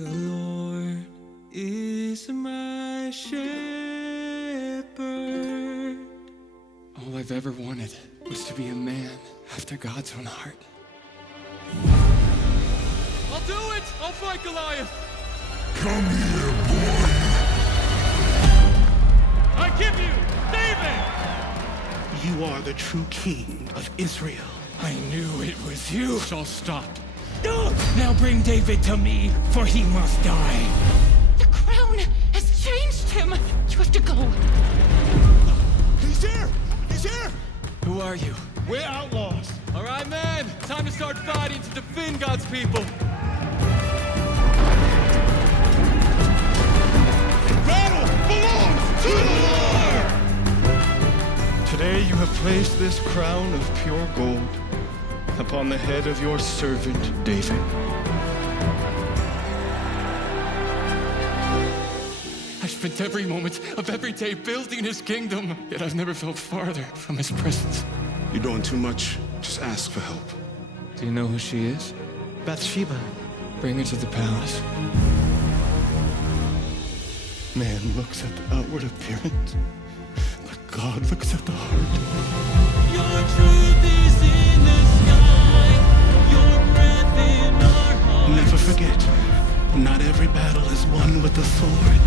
The Lord is my shepherd. All I've ever wanted was to be a man after God's own heart. I'll do it! I'll fight Goliath! Come here, boy! I give you David! You are the true king of Israel. I knew it was you. Shall stop. Now bring David to me, for he must die. The crown has changed him. You have to go. He's here! He's here! Who are you? We're outlaws. All right, man. Time to start fighting to defend God's people. Battle belongs to the Lord! Today you have placed this crown of pure gold upon the head of your servant David. I spent every moment of every day building his kingdom, yet I've never felt farther from his presence. You're doing too much. Just ask for help. Do you know who she is? Bathsheba. Bring her to the palace. Man looks at the outward appearance, but God looks at the heart. Your truth is in the sky, your breath in our hearts. Never forget, not every battle is won with the sword.